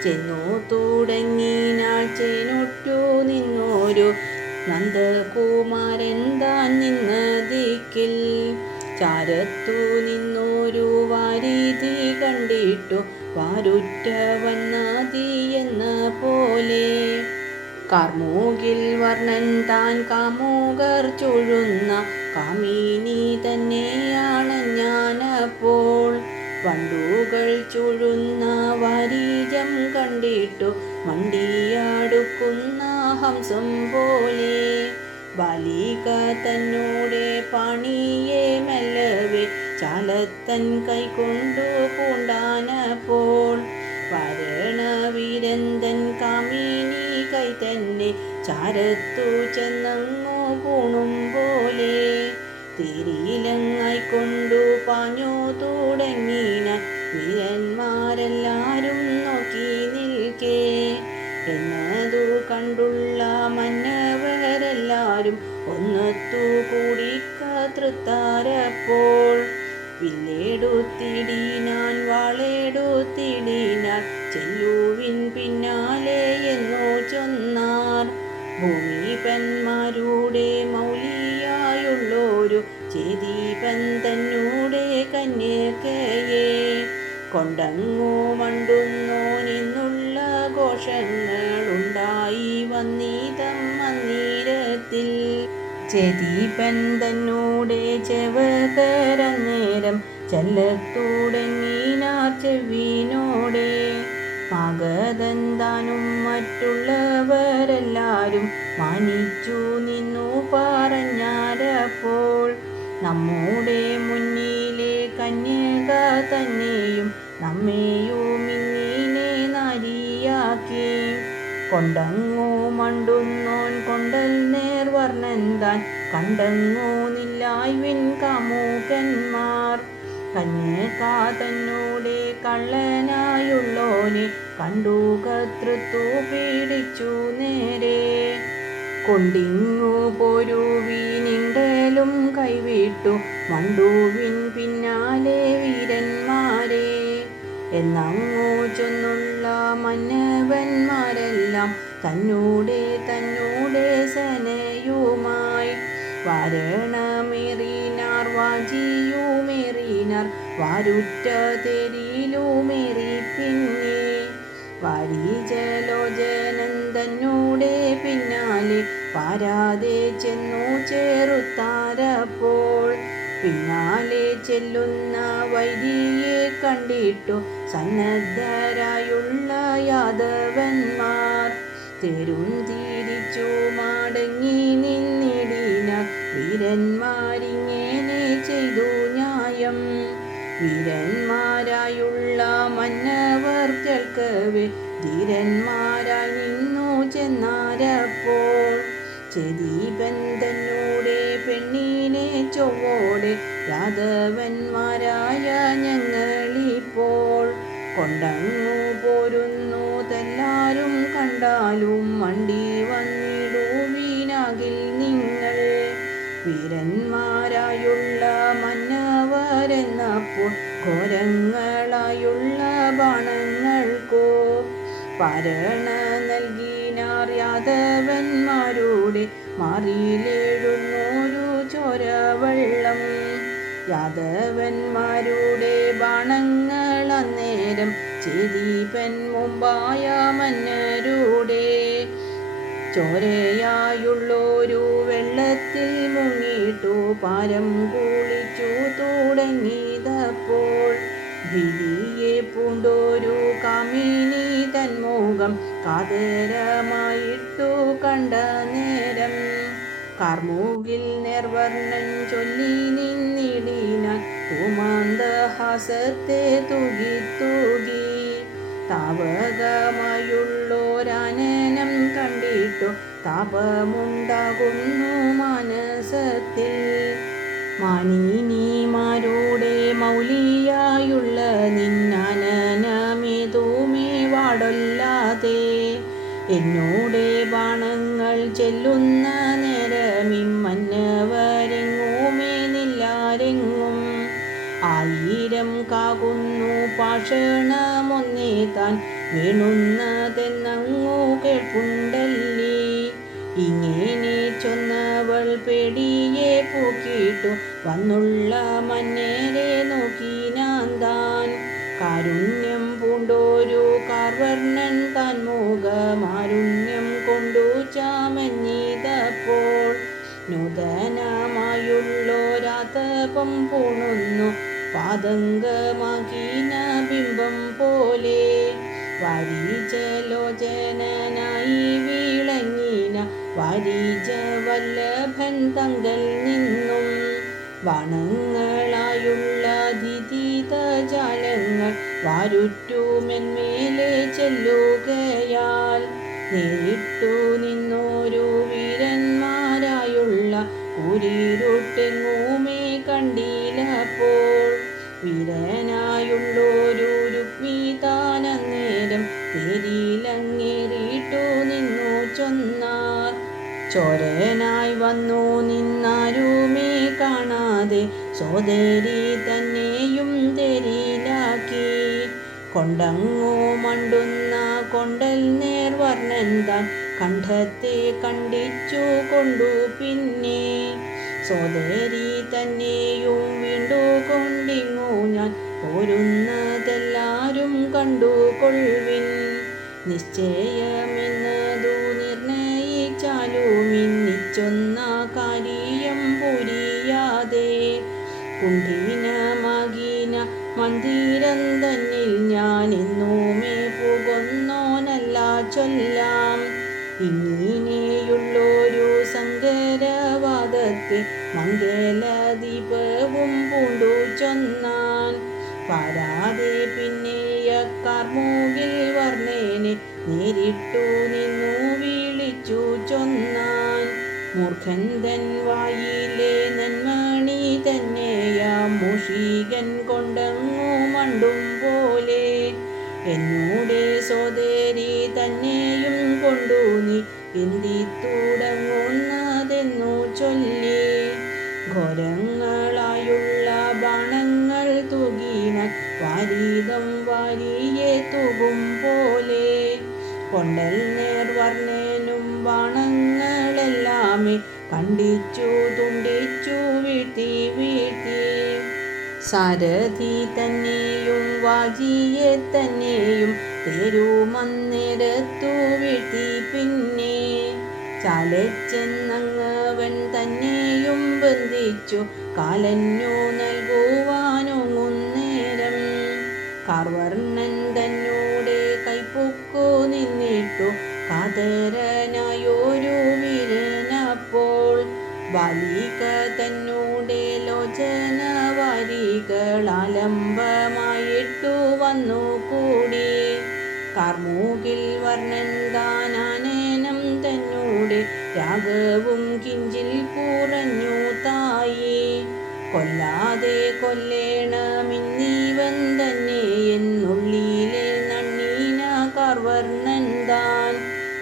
ചെന്നു തുടങ്ങിനാൾ ചേനൊറ്റു നിന്നോരു നന്ദകുമാരൻ താൻ നിന്ന ദിക്കിൽ ചാരത്തു നിന്നോരു വാരിധി കണ്ടിട്ടു വാരുറ്റ വന്നാതി എന്ന പോലെ കാർമൂകിൽ വർണ്ണൻ താൻ കാമുകർ ചുഴുന്ന കാമിനി തന്നെയാണ് ഞാനപ്പോൾ വണ്ടുകൾ ചുഴുന്ന വാരിജം കണ്ടിട്ടു മണ്ടിയാടുക്കുന്ന ഹംസം പോലെ ബാലിക തന്നോടെ പാണിയെ മെല്ലവേ ചാലത്തൻ കൈകൊണ്ടു പൂണ്ടാനപ്പോൾ വരണവീരന്തൻ കാമിനി കൈ തന്നെ ചാരത്തു ചെന്നങ്ങു പൂണും പോലെ തിരിയിലങ്ങായിക്കൊണ്ടു പാഞ്ഞു തുടങ്ങിന വീരന്മാരെല്ലാരും നോക്കി നിൽക്കേ എന്നതു കണ്ടുള്ള മന്നവരെല്ലാരും ഒന്നൊത്തു കൂടി കാതൃത്താരപ്പോൾ വില്ലെടുത്തിടിനാൻ വാളെടുത്തിടിനാൻ ചെല്ലുവിൻ പിന്നാലെ എന്നു ചൊന്നാർ ഭൂമിപന്മാരുടെ മൗലിയായുള്ളൊരു ചേതീപൻ തന്നൂടെ കന്യകയെ കൊണ്ടങ്ങു മണ്ടുന്നോ നിന്നുള്ള ഘോഷങ്ങളുണ്ടായി വന്നീതം മന്ദിരത്തിൽ ചെതീപൻ തന്നൂടെ ചെവകരന്നേരം ചെല്ലത്തൂടങ്ങീനാർ ചെവ്വിനോടെ. മഗധൻ താനും മറ്റുള്ളവരെല്ലാരും മാനിച്ചു നിന്നു പറഞ്ഞാരപ്പോൾ. നമ്മുടെ മുന്നിലെ കന്യക തന്നെയും നമ്മെയും ഇങ്ങനെ നാരിയാക്കി. കൊണ്ടങ്ങു മണ്ടുന്നോൻ കൊണ്ടൽ നേർവർണ്ണൻ താൻ കണ്ടങ്ങു നില്ലായ്വിൻ കാമുകന്മാർ. കന്യക തന്നൂടെ കള്ളനായുള്ളോനെ കണ്ടു കർത്തൃത്വ പീഡിച്ചു നേരെ. കൊണ്ടിങ്ങു പോരുവിനിണ്ടലും കൈവിട്ടു മണ്ടുവിൻ പിന്നാലെ വീരന്മാരെ. എന്നങ്ങു ചൊന്നുള്ള മന്നവന്മാരെല്ലാം തന്നൂടെ സേനയുമായി വാരണമേറിനാർ വാജിയുമേറിനാർ വാരുറ്റ തെരിയിലുമേറി പിന്നെ. വാരിജലോചനൻ തന്നൂടെ പിന്നാലെ പാരാതെ ചെന്നു ചേറുത്താരപ്പോൾ. പിന്നാലെ ചെല്ലുന്ന വൈരിയെ കണ്ടിട്ടു സന്നദ്ധരായുള്ള യാദവന്മാർ തെരും തിരിച്ചു മടങ്ങി നിന്നിടിനാർ. വീരന്മാരിങ്ങനെ ചെയ്തു ന്യായം. വീരന്മാരായുള്ള മന്നവർ കേൾക്കവേ ധീരന്മാരായി നിന്നു ചെന്നാരപ്പോൾ. ചെതീപൻ തന്നൂടെ പെണ്ണിനെ ചൊവ്വോടെ യാദവന്മാരായ ഞങ്ങളിപ്പോൾ കൊണ്ടങ്ങു പോരുന്നതെല്ലാരും കണ്ടാലും മണ്ടി വന്നിടുവീനാകിൽ നിങ്ങൾ. വീരന്മാരായുള്ള മന്നവരെന്നപ്പോൾ ഘോരങ്ങളായുള്ള ബാണങ്ങൾക്കോ പരണ നൽകിനാർ യാദവന്മാരുടെ മാറിയിലെഴുന്നൂരു ചോരവെള്ളം. യാദവന്മാരുടെ ബാണങ്ങൾ അന്നേരം ചെതീപൻ മുമ്പായ മന്നരുടെ ചോരയായുള്ളൊരു വെള്ളത്തിൽ മുങ്ങിട്ടു പാരം കുളിച്ചു തുടങ്ങിയതപ്പോൾ. വിധിയെ പൂണ്ടൊരു കാമിനി തന്മുഖം കാതരമായിട്ടു കണ്ട നേരം കാർമുകിൽ നേർവർണ്ണൻ ചൊല്ലി നിന്നിടിനാൻ തുമാന്തഹാസത്തെ തൂകി. താവകമായുള്ളോരാനനം കണ്ടിട്ടു താപമുണ്ടാകുന്നു മനസത്തിൽ. മാനിനിമാരുടെ മൗലിയായുള്ള നിന്നാനനമേതുമേ വാടൊല്ലാതെ. എന്നോടെ ബാണങ്ങൾ ചെല്ലുന്ന നേരമിമ്മന്നവരെങ്ങുമേ നില്ലാരെങ്ങും. 1000 കാകുന്നു പാഷണമൊന്നേ താൻ വീണുന്നതെന്നങ്ങു കേൾപ്പുണ്ടല്ലി. ഇങ്ങനെ ചൊന്നവൾ പേടിയെ പൂക്കിട്ടു വന്നുള്ള മന്നേരെ നോക്കിനാൻ താൻ. കാരുണ്യം പൂണ്ടോരു കാർവർണ്ണൻ താൻ മുഖമാരുണ്യം കൊണ്ടു ചാമഞ്ഞിതപ്പോൾ. നൂതനമായുള്ളോരാതപം പൂണുന്നു പാതങ്കമാകിന ബിംബം പോലെ. വാരിജലോചനായി വിളങ്ങിന വാരിജ വല്ലഭൻ തങ്കൽ നിന്നും. ബാണങ്ങളായുള്ള ദിതിതജാലങ്ങൾ വാരുറ്റുമെന്മേലെ ചെല്ലുകയാൽ നേരിട്ടു നിന്നോരു വീരന്മാരായുള്ള ഊരിരുട്ടെങ്ങുമേ കണ്ടില്ലപ്പോൾ. വീരനായുള്ളൊരു രുക്മിതാനന്നേരം തേരിലങ്ങേറിട്ടു നിന്നു ചൊന്നാർ. ചോരനായി വന്നു നിന്നാരുമേ കാണാതെ സോദരി തന്നെയും തേരിലാക്കി. കൊണ്ടങ്ങു മണ്ടുന്ന കൊണ്ടൽ നേർവർണ്ണൻ താൻ കണ്ഠത്തെ കണ്ടിച്ചു കൊണ്ടു പിന്നെ. സോദരി തന്നെയും വീണ്ടു കൊണ്ടിങ്ങു ഞാൻ പോരുന്നതെല്ലാരും കണ്ടുകൊള്ളുവിൻ. നിശ്ചയമെന്നതു നിർണയിച്ചാലും ഇന്നിച്ചൊന്ന കാര്യം കുണ്ഠീനമാകീന മന്ദിരം തന്നിൽ ഞാൻ എന്നുമേ പുകുന്നോനല്ല ചൊല്ലാം. ഇങ്ങനെയുള്ളൊരു സങ്കരവാദത്തെ മംഗലദീപവും പൂണ്ടു ചൊന്നാൻ. പാരാതെ പിന്നെയ കാർമുകിൽ വർണ്ണേനെ നേരിട്ടു നിന്നു വിളിച്ചു ചൊന്നാൻ. മൂർഖൻ തൻ വായിലെ നെന്മണി തന്നെയാം മൂഷികൻ കൊണ്ടങ്ങു മണ്ടും പോലെ. എന്നോടെ സോദരി തന്നെയും കൊണ്ടു നീ എന്തിത്തുടങ്ങുന്നതെന്നു ചൊല്ലി. ഘോരങ്ങളായുള്ള ബാണങ്ങൾ തൂകിനാൽ വാരിതം വാരിയെ തൂകും പോലെ. കൊണ്ടൽ നേർവർണ്ണനും ബാണങ്ങളെല്ലാമേ കണ്ടിച്ചു തുണ്ടിച്ചു വീഴ്ത്തി വീഴ്ത്തി. സാരഥി തന്നെയും വാജിയെ തന്നെയും തേരുമന്നേരത്തു വീഴ്ത്തി പിന്നെ. ചാലച്ചെന്നങ്ങവൻ തന്നെയും ബന്ധിച്ചു കാലന്നു നൽകുവാനൊങ്ങുന്നേരം. കാർവർണ്ണൻ തന്നോടെ കൈപ്പൊക്കു നിന്നിട്ടു കാതരനായൊരു വീരനപ്പോൾ. ബാലിക തന്നോടെ ലോചന വാരികളാലംബമായിട്ടു വന്നു കൂടി. കാർമുകിൽ വർണ്ണൻ താനാനനം തന്നോടെ രാഗവും കിഞ്ചിൽ കുറഞ്ഞു തായി. കൊല്ലാതെ കൊല്ലേണമിന്നീവൻ തന്നെ എന്നുള്ളിലെ നണ്ണീന കാർവർണ്ണൻ താൻ.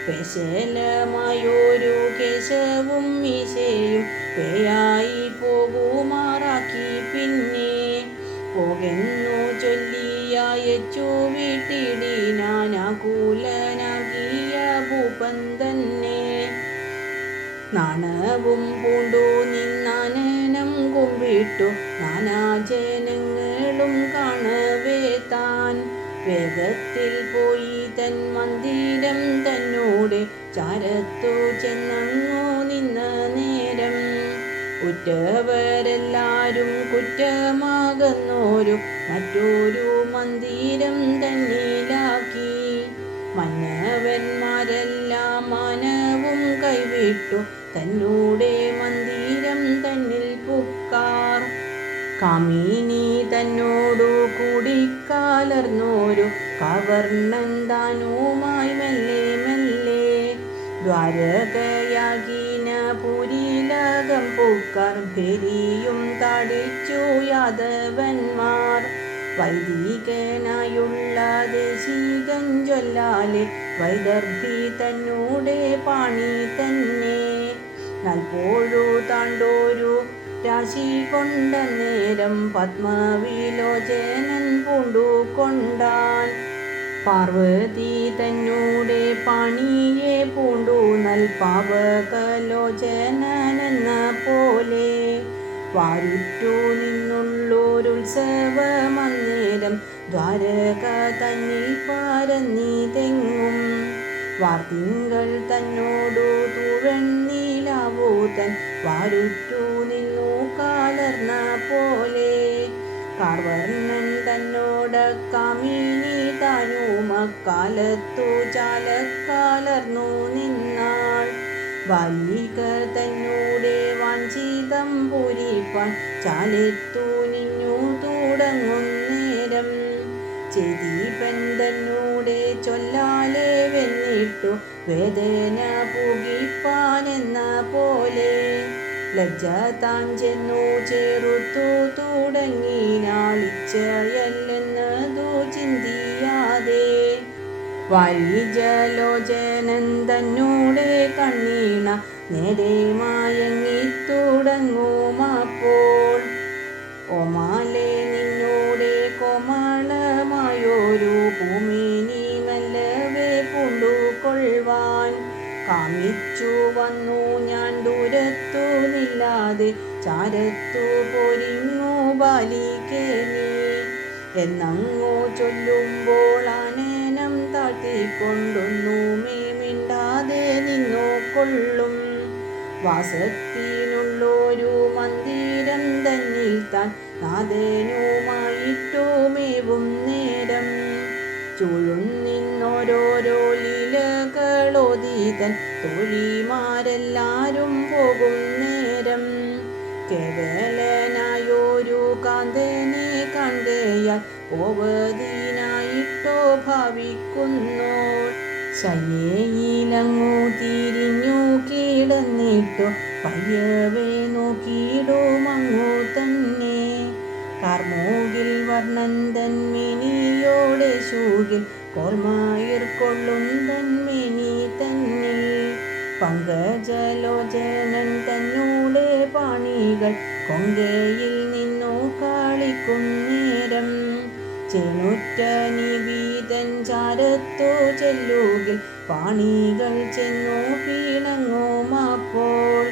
പേശലമായൊരു കേശവും മീശയും പേയായി പോകുമാറാക്കി പിന്നെ. പോകെന്നു ചൊല്ലിയച്ചു വീട്ടിടിനാനാകൂലനാകിയ ഭൂപൻ തന്നെ. നാണവും പൂണ്ടു നിന്നാനനം കുമ്പിട്ടു നാനാജനങ്ങളും കാണവേ താൻ. വേഗത്തിൽ പോയി തൻ മന്ദിരം തന്നോടെ ചാരത്തു ചെന്നങ്ങു നിന്ന നേരം. ഉറ്റവരെല്ലാരും കുറ്റമാകുന്നോരു മറ്റൊരു മന്ദിരം തന്നിലാക്കി. മന്നവന്മാരെല്ലാം മാനവും കൈവിട്ടു തന്നോടെ മന്ദിരം തന്നിൽ പുക്കാർ. കാമിനി തന്നോടു കൂടിക്കാലർന്നോരു കാർവർണ്ണൻ താനുമായി മെല്ലെ മെല്ലെ. ദ്വാരകയാകീന പുരിലകം പൂക്കാർ ഭേരിയും താടിച്ചു യാദവന്മാർ. വൈദികനായുള്ള ദേശികൻ ചൊല്ലാലെ വൈദർഭി തന്നോടെ പാണി തന്നെ. നൽപോഴു താണ്ടോരു രാശി കൊണ്ട നേരം പത്മവിലോചനൻ പൂണ്ടു കൊണ്ടാൻ. പാർവതി തന്നോടെ പാണിയെ പൂണ്ടു നൽ പാവകലോചനനെന്ന പോലെ. വാരുറ്റു നിന്നുള്ളൊരുത്സവമന്നേരം ദ്വാരക തന്നിൽ പരന്നിതെങ്ങും. വാർത്തിങ്കൾ തന്നോടു തൂവെണ്ണീലാവൂ തൻ വാരുറ്റു നിന്നു കാലർന്ന പോലെ. കാർവർണ്ണൻ തന്നോട് കാമിനി താനുമക്കാലത്തു ചാലക്കാലർന്നു നിന്നാൾ. ബാലിക തന്നോടെ വാഞ്ചിതം പൂരിപ്പാൻ ചാലെത്തു നിന്നു തുടങ്ങുന്നേരം. ചെതീപൻ തന്നോടെ ചൊല്ലാലെ വെന്നിട്ടു വേദന പുകിപ്പാനെന്ന പോലെ. ലജ്ജ താൻ ചെന്നു ചേർത്തു തുടങ്ങിനാളിച്ചയല്ലെന്നതു ചിന്തിയാതെ. വാരിജലോചനൻ തന്നോടെ കണ്ണീണ നേരെ മയങ്ങിത്തുടങ്ങുമപ്പോൾ. ഓമാലെ നിന്നോടെ കോമളമായൊരു ഭൂമിനി മെല്ലവേ പൂണ്ടുകൊള്ളുവാൻ. കാമിച്ചു വന്നു ഞാൻ ദൂരത്തു നില്ലാതെ ചാരത്തു പോരിങ്ങു ബാലികേ നീ. എന്നങ്ങു ചൊല്ലുമ്പോൾ ആനനം താഴ്ത്തിക്കൊണ്ടൊന്നുമേ മിണ്ടാതെ നിന്നു കൊള്ളും. വാസത്തിനുള്ളൊരു മന്ദിരം തന്നിൽ താൻ നാഥനുമായിട്ടുമേവും നേരം ചുഴുന്നിന്നോരോരോ ലീലകളോതീതൻ തൊഴിമാരെല്ലാരും പോകും നേരം കേവലനായൊരു കാന്തനെ കണ്ടയാൽ പോവതിനായിട്ടോ ഭാവിക്കുന്നു. ശയ്യയിലങ്ങു തിരിഞ്ഞു കിടന്നിട്ടു പയ്യവേ നോക്കിയിടുമങ്ങു തന്നെ. കാർമൂകിൽ വർണ്ണന്തൻ മിനിയോടെ ശൂകിൽ കോർമായിർ കൊള്ളുന്തൻ മിനി തന്നിൽ പങ്കജലോചനൻ തന്നൂടെ പാണികൾ കൊങ്കയിൽ നിന്നു കളിക്കുന്നേരം ചെനുറ്റ നിവീതൻ ചാരത്തു ചെല്ലുകിൽ പാണികൾ ചെന്നു പിണങ്ങുമപ്പോൾ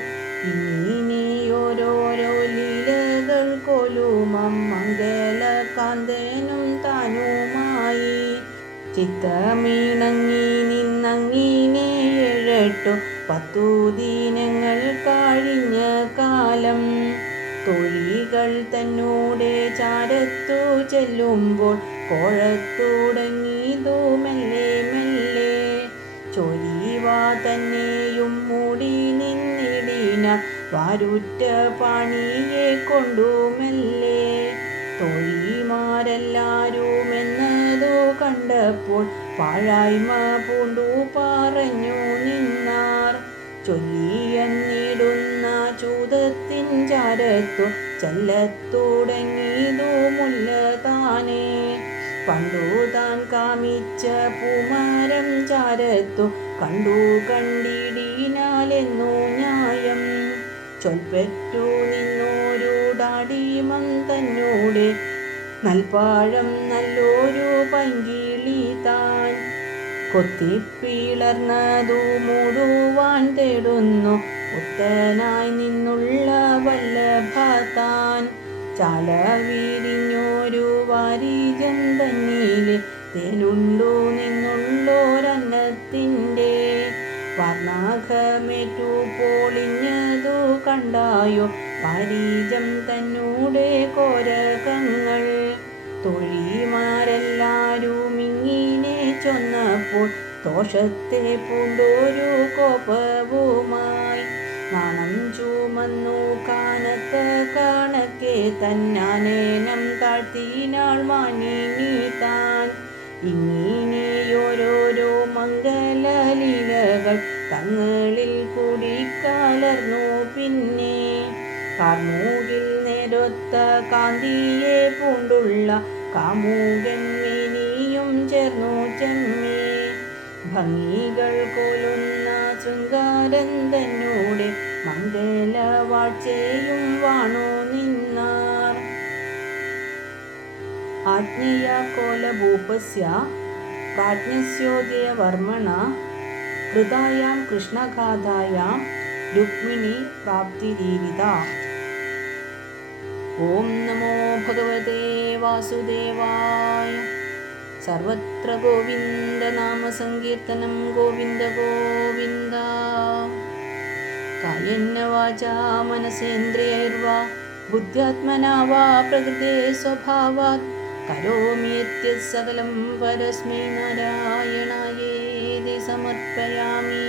ഇനിയോരോരോ ലീലകൾ കൊലുമം മംഗലകാന്തനും താനുമായി ചിത്തമിണങ്ങി നിന്നങ്ങിനെ 7-10 ദിനങ്ങൾ കഴിഞ്ഞ കാലം തൊഴികൾ തന്നൂടെ ചാരത്തു ചെല്ലുമ്പോൾ കോഴത്തുടങ്ങിയതു മെല്ലെ മെല്ലെ ചൊരിവ തന്നെയും മൂടി നിന്നിടിന വാരുറ്റ പാണിയെ കൊണ്ടു മെല്ലെ തൊഴിമാരെല്ലാരും എന്നതു കണ്ടപ്പോൾ പാഴായ്മ പൂണ്ടു പറഞ്ഞു നിന്നാർ. ചൊല്ലിയെന്നിടുന്ന ചൂതത്തിൻ ചാരത്തു ചെല്ലത്തുടങ്ങിയതു മുല്ല താനേ പണ്ടു താൻ കാമിച്ച പൂമരം ചാരത്തു കണ്ടു കണ്ടിടിനാലെന്നു ന്യായം ചൊൽപ്പറ്റു നിന്നോരു ഡാടിമം തന്നോടെ നൽപാഴം നല്ലൊരു പൈങ്കിളി താൻ കൊത്തിപ്പിളർന്നതു മൂടുവാൻ തേടുന്നു പുത്തനായി നിന്നുള്ള വല്ലഭ താൻ ചാല വിരിഞ്ഞൊരു വാരിജം തന്നിലെ തേനുണ്ടു നിന്നുള്ളോരന്നത്തിൻ്റെ വർണ്ണാഘമേറ്റു പൊളിഞ്ഞതു കണ്ടായോ വാരിജം തന്നൂടെ കോരകങ്ങൾ തൊഴിമാരെല്ലാരും ഇങ്ങനെ ചൊന്നപ്പോൾ ദോഷത്തെ പൂണ്ടൊരു കോപവുമായി നാണം ചുമന്നു കാനത്ത കണക്കെ തന്നാനേനം താഴ്ത്തിനാൾ മാനിനി താൻ ഇങ്ങനെയോരോരോ മംഗലലീലകൾ തങ്ങളിൽ കൂടി കലർന്നു. പിന്നെ കാർമൂകിൽ നേരൊത്ത കാന്തിയെ പൂണ്ടുള്ള കാമുകൻ മേനിയും ചേർന്നു ചെമ്മേ ഭംഗികൾ കൊല്ലുന്ന ശൃംഗാരൻ തന്നൂടെ മംഗലവാഴ്ചയും വാണു നിന്നാർ. ആജ്ഞയാ കോലഭൂപസ്യ പ്രാജ്ഞസ്യോദയവർമ്മണ കൃതായാം കൃഷ്ണഗാഥായാം രുക്മിണി പ്രാപ്തിരീരിത. ഓം നമോ ഭഗവതേ വാസുദേവായ. സർവത്ര ഗോവിന്ദനാമസങ്കീർത്തനം ഗോവിന്ദ ഗോവിന്ദ. കായേന വാചാ മനസേന്ദ്രിയൈർവാ ബുദ്ധ്യാത്മനാ വാ പ്രകൃതേ സ്വഭാവാത് കരോമി യദ്യത് സകലം പരസ്മൈ നാരായണായേതി സമർപ്പയാമി.